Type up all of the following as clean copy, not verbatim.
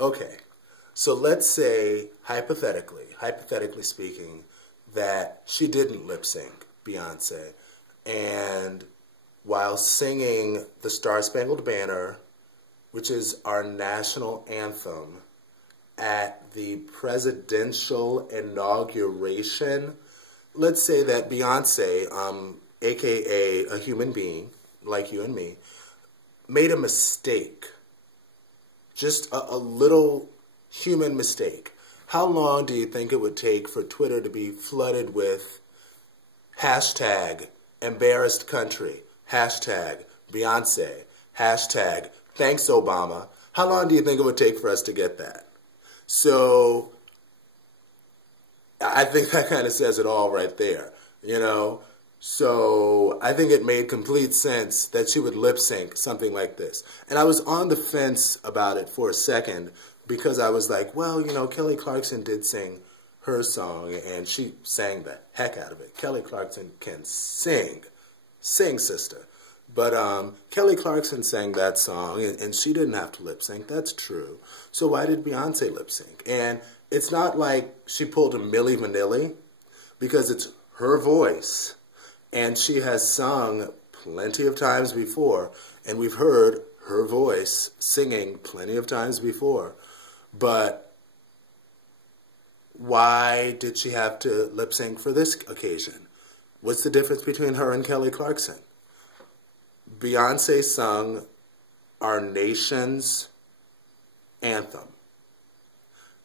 Okay, so let's say, hypothetically speaking, that she didn't lip sync, Beyonce, and while singing the Star-Spangled Banner, which is our national anthem, at the presidential inauguration, let's say that Beyonce, aka a human being, like you and me, made a mistake. Just a little human mistake. How long do you think it would take for Twitter to be flooded with hashtag embarrassed country, hashtag Beyonce, hashtag thanks Obama? How long do you think it would take for us to get that? So I think that kind of says it all right there, you know? So I think it made complete sense that she would lip sync something like this. And I was on the fence about it for a second because I was like, well, you know, Kelly Clarkson did sing her song and she sang the heck out of it. Kelly Clarkson can sing, sister. But Kelly Clarkson sang that song and she didn't have to lip sync. That's true. So why did Beyonce lip sync? And it's not like she pulled a Milli Vanilli because it's her voice. And she has sung plenty of times before, and we've heard her voice singing plenty of times before. But why did she have to lip sync for this occasion? What's the difference between her and Kelly Clarkson? Beyonce sung our nation's anthem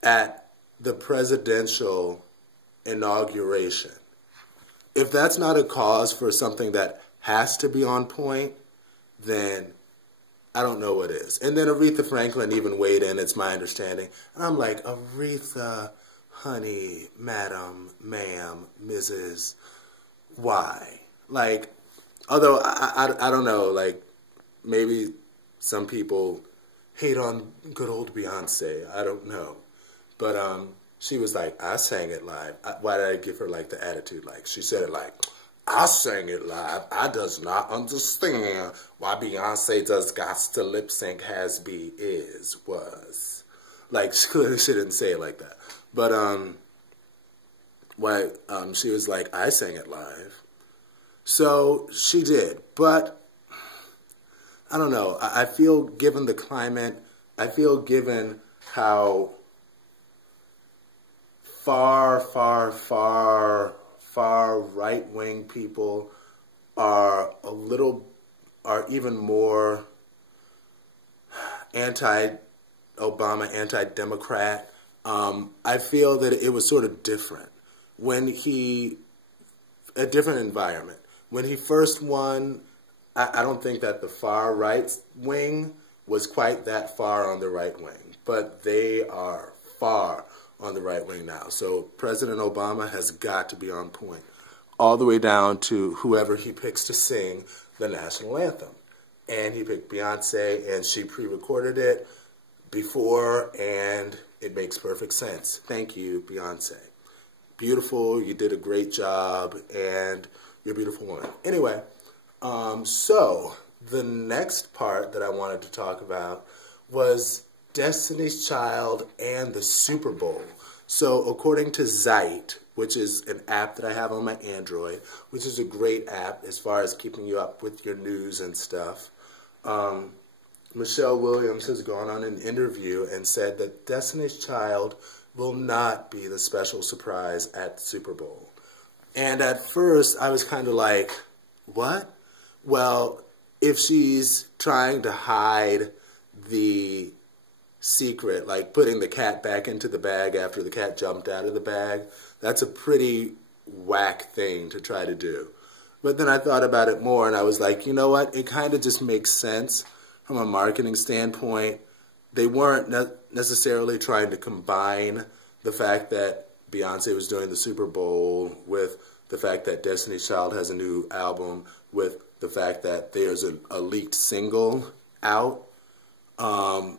at the presidential inauguration. If that's not a cause for something that has to be on point, then I don't know what is. And then Aretha Franklin even weighed in, it's my understanding. And I'm like, Aretha, honey, madam, ma'am, Mrs., why? Like, although I don't know, like, maybe some people hate on good old Beyonce. I don't know. But she was like, I sang it live. Why did I give her, like, the attitude? Like, she said it like, I sang it live. I does not understand why Beyonce does gots to lip sync has be, is, was. Like, clearly she didn't say it like that. But, she was like, I sang it live. So, she did. But, I don't know. I feel given the climate, I feel given how far right-wing people are even more anti-Obama, anti-Democrat. I feel that it was sort of different when a different environment. When he first won, I don't think that the far right wing was quite that far on the right wing, but they are far on the right wing now. So President Obama has got to be on point, all the way down to whoever he picks to sing the national anthem. And he picked Beyonce, and she pre-recorded it before, and it makes perfect sense. Thank you, Beyonce. Beautiful, you did a great job, and you're a beautiful woman. Anyway, so the next part that I wanted to talk about was Destiny's Child and the Super Bowl. So according to Zite, which is an app that I have on my Android, which is a great app as far as keeping you up with your news and stuff, Michelle Williams has gone on an interview and said that Destiny's Child will not be the special surprise at the Super Bowl. And at first I was kind of like, what? Well, if she's trying to hide the secret, like putting the cat back into the bag after the cat jumped out of the bag, that's a pretty whack thing to try to do. But then I thought about it more and I was like, you know what, it kind of just makes sense from a marketing standpoint. They weren't necessarily trying to combine the fact that Beyonce was doing the Super Bowl with the fact that Destiny's Child has a new album, with the fact that there's a leaked single out.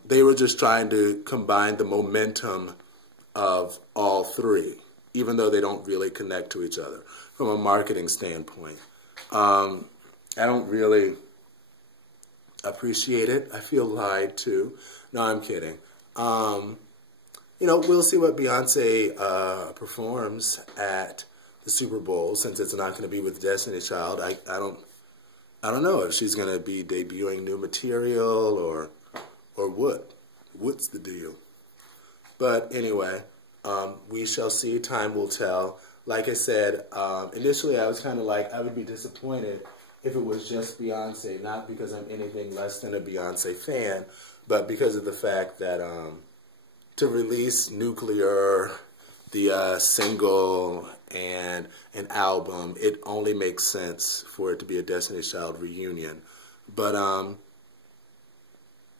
They were just trying to combine the momentum of all three, even though they don't really connect to each other from a marketing standpoint. I don't really appreciate it. I feel lied to. No, I'm kidding. You know, we'll see what Beyonce performs at the Super Bowl, since it's not going to be with Destiny's Child. I don't know if she's going to be debuting new material or what. What's the deal? But anyway, we shall see. Time will tell. Like I said, initially I was kind of like, I would be disappointed if it was just Beyonce, not because I'm anything less than a Beyonce fan, but because of the fact that to release Nuclear, the single, and an album, it only makes sense for it to be a Destiny's Child reunion. But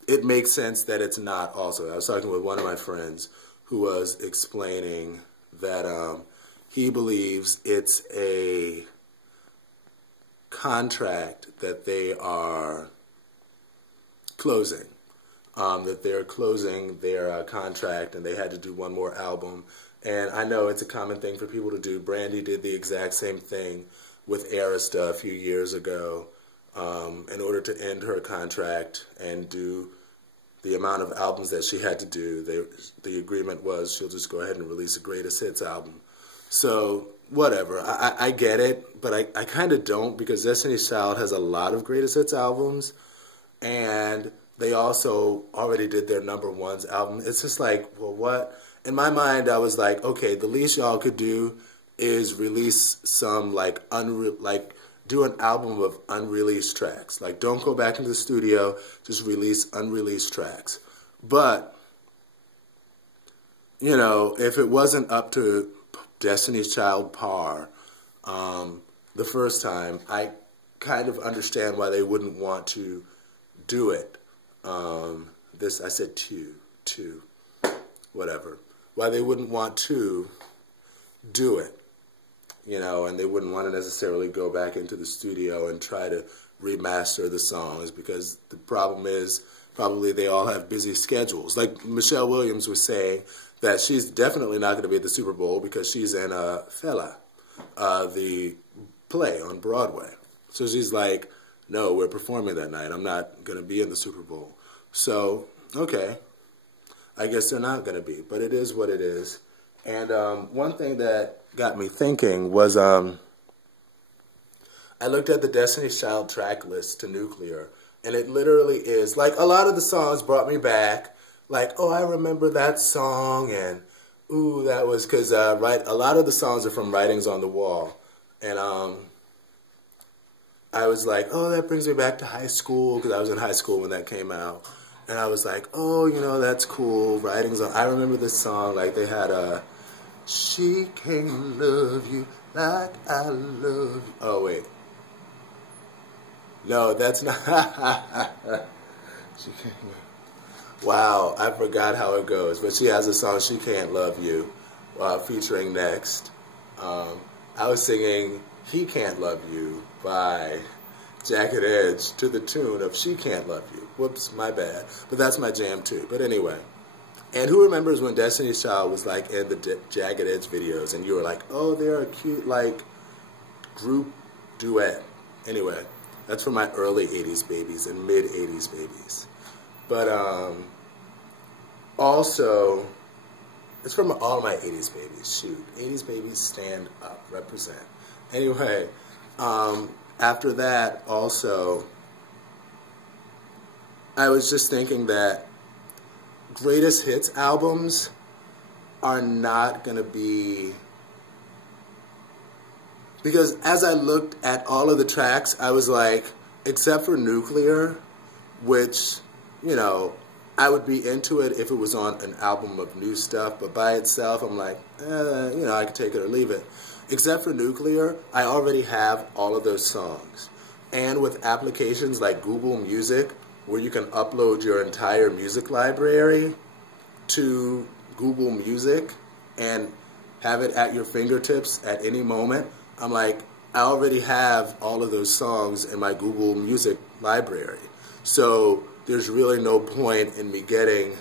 it makes sense that it's not also. I was talking with one of my friends who was explaining that he believes it's a contract that they are closing. That they're closing their contract and they had to do one more album. And I know it's a common thing for people to do. Brandy did the exact same thing with Arista a few years ago in order to end her contract and do the amount of albums that she had to do. The agreement was she'll just go ahead and release a greatest hits album. So, whatever. I get it, but I kind of don't, because Destiny's Child has a lot of greatest hits albums, and they also already did their #1s album. It's just like, well, what? In my mind, I was like, okay, the least y'all could do is release some, do an album of unreleased tracks. Like, don't go back into the studio, just release unreleased tracks. But, you know, if it wasn't up to Destiny's Child par the first time, I kind of understand why they wouldn't want to do it. I said two, whatever. Why they wouldn't want to do it, you know, and they wouldn't want to necessarily go back into the studio and try to remaster the songs, because the problem is probably they all have busy schedules. Like Michelle Williams was saying that she's definitely not going to be at the Super Bowl because she's in Fela, the play on Broadway. So she's like, no, we're performing that night. I'm not going to be in the Super Bowl. So, okay, I guess they're not going to be, but it is what it is. And one thing that got me thinking was I looked at the Destiny's Child track list to Nuclear, and it literally is, like, a lot of the songs brought me back, like, oh, I remember that song, and, ooh, that was, because, a lot of the songs are from Writings on the Wall, and I was like, oh, that brings me back to high school, because I was in high school when that came out. And I was like, oh, you know, that's cool. Writings on... I remember this song, like, they had She Can't Love You Like I Love You. Oh, wait. No, that's not... She Can't Love... Wow, I forgot how it goes. But she has a song, She Can't Love You, featuring Next. I was singing He Can't Love You by Jagged Edge to the tune of She Can't Love You. Whoops, my bad. But that's my jam too. But anyway. And who remembers when Destiny's Child was like in the Jagged Edge videos and you were like, oh, they're a cute like group duet. Anyway, that's for my early 80s babies and mid 80s babies. But also, it's from all my 80s babies. Shoot, 80s babies stand up, represent. Anyway, after that, also, I was just thinking that greatest hits albums are not going to be... Because as I looked at all of the tracks, I was like, except for Nuclear, which, you know, I would be into it if it was on an album of new stuff, but by itself, I'm like, you know, I can take it or leave it. Except for Nuclear, I already have all of those songs. And with applications like Google Music, where you can upload your entire music library to Google Music and have it at your fingertips at any moment, I'm like, I already have all of those songs in my Google Music library. So there's really no point in me getting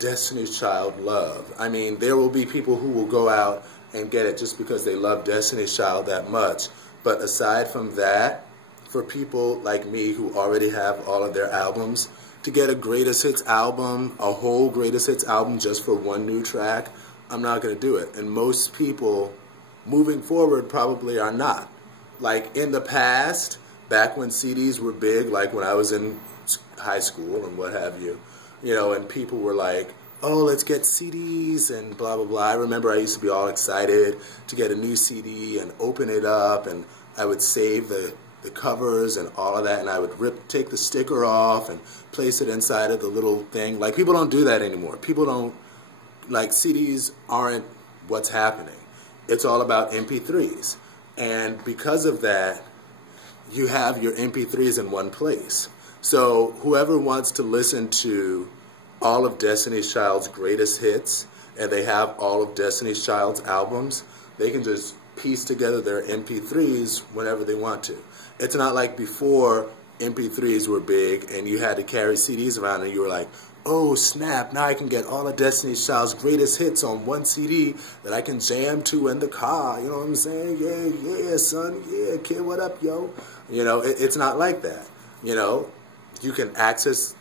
Destiny's Child love. I mean, there will be people who will go out and get it just because they love Destiny's Child that much. But aside from that, for people like me who already have all of their albums, to get a greatest hits album, a whole greatest hits album just for one new track, I'm not going to do it. And most people moving forward probably are not. Like in the past, back when CDs were big, like when I was in high school and what have you, you know, and people were like, oh, let's get CDs and blah, blah, blah. I remember I used to be all excited to get a new CD and open it up, and I would save the covers and all of that, and I would take the sticker off and place it inside of the little thing. Like, people don't do that anymore. People don't, like, CDs aren't what's happening. It's all about MP3s. And because of that, you have your MP3s in one place. So whoever wants to listen to all of Destiny's Child's greatest hits, and they have all of Destiny's Child's albums, they can just piece together their MP3s whenever they want to. It's not like before MP3s were big and you had to carry CDs around and you were like, oh snap, now I can get all of Destiny's Child's greatest hits on one CD that I can jam to in the car. You know what I'm saying? Yeah, son, yeah, kid, what up, yo? You know, it's not like that. You know, you can access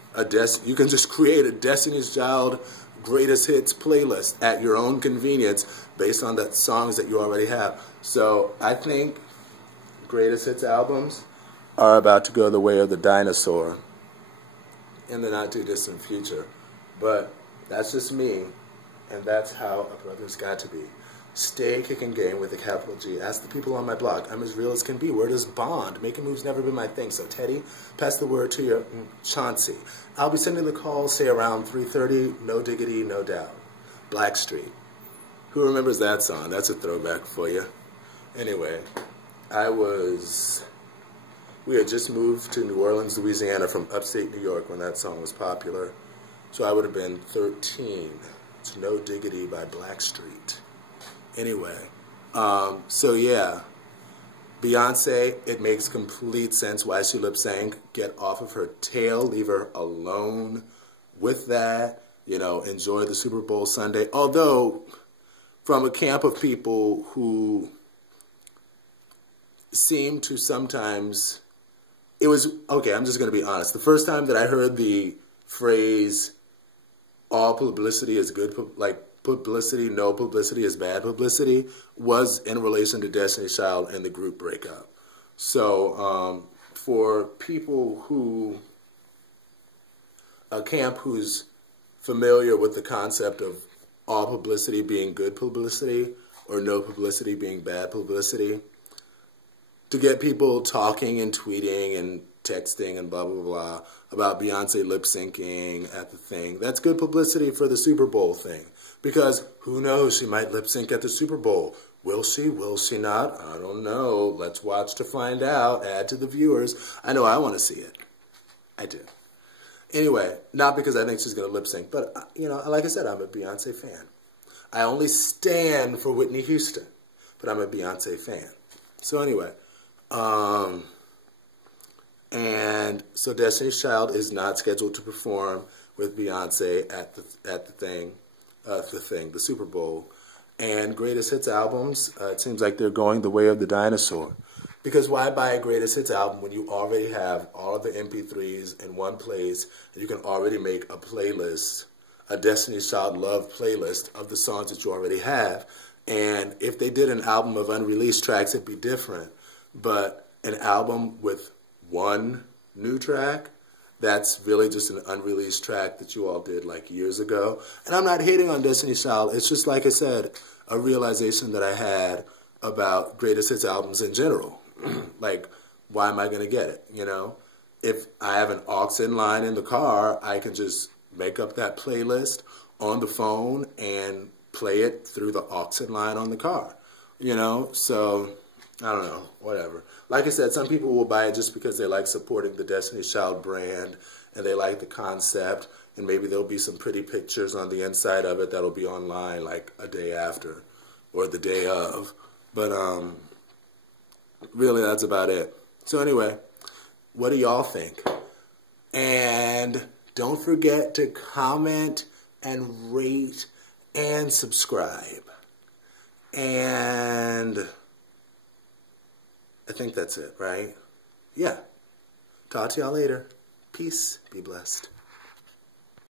you can just create a Destiny's Child greatest hits playlist at your own convenience based on the songs that you already have. So I think greatest hits albums are about to go the way of the dinosaur in the not too distant future. But that's just me, and that's how a brother's got to be. Stay kicking game with a capital G. Ask the people on my blog. I'm as real as can be. Where does Bond? Making moves never been my thing. So Teddy, pass the word to your Chauncey. I'll be sending the call, say around 3:30. No diggity, no doubt. Blackstreet. Who remembers that song? That's a throwback for you. Anyway, we had just moved to New Orleans, Louisiana from upstate New York when that song was popular. So I would have been 13. It's No Diggity by Blackstreet. Anyway, so yeah, Beyonce, it makes complete sense why she lip sync. Get off of her tail, leave her alone with that. You know, enjoy the Super Bowl Sunday. Although, from a camp of people who seem to sometimes, it was, okay, I'm just going to be honest. The first time that I heard the phrase, all publicity is good, like, publicity, no publicity is bad publicity, was in relation to Destiny's Child and the group breakup. So for people who, a camp who's familiar with the concept of all publicity being good publicity or no publicity being bad publicity, to get people talking and tweeting and texting and blah, blah, blah about Beyonce lip syncing at the thing, that's good publicity for the Super Bowl thing. Because who knows, she might lip sync at the Super Bowl. Will she? Will she not? I don't know. Let's watch to find out. Add to the viewers. I know I want to see it. I do. Anyway, not because I think she's going to lip sync, but, you know, like I said, I'm a Beyonce fan. I only stand for Whitney Houston, but I'm a Beyonce fan. So anyway, and so Destiny's Child is not scheduled to perform with Beyonce at the Super Bowl. And greatest hits albums, it seems like they're going the way of the dinosaur. Because why buy a greatest hits album when you already have all of the MP3s in one place and you can already make a playlist, a Destiny's Child love playlist of the songs that you already have. And if they did an album of unreleased tracks, it'd be different. But an album with one new track, that's really just an unreleased track that you all did like years ago. And I'm not hating on Destiny's Child. It's just, like I said, a realization that I had about greatest hits albums in general. Like, why am I going to get it, you know? If I have an aux-in line in the car, I can just make up that playlist on the phone and play it through the aux-in line on the car, you know? So, I don't know, whatever. Like I said, some people will buy it just because they like supporting the Destiny's Child brand and they like the concept, and maybe there'll be some pretty pictures on the inside of it that'll be online like a day after or the day of. But really, that's about it. So anyway, what do y'all think? And don't forget to comment and rate and subscribe. And I think that's it, right? Yeah. Talk to y'all later. Peace. Be blessed.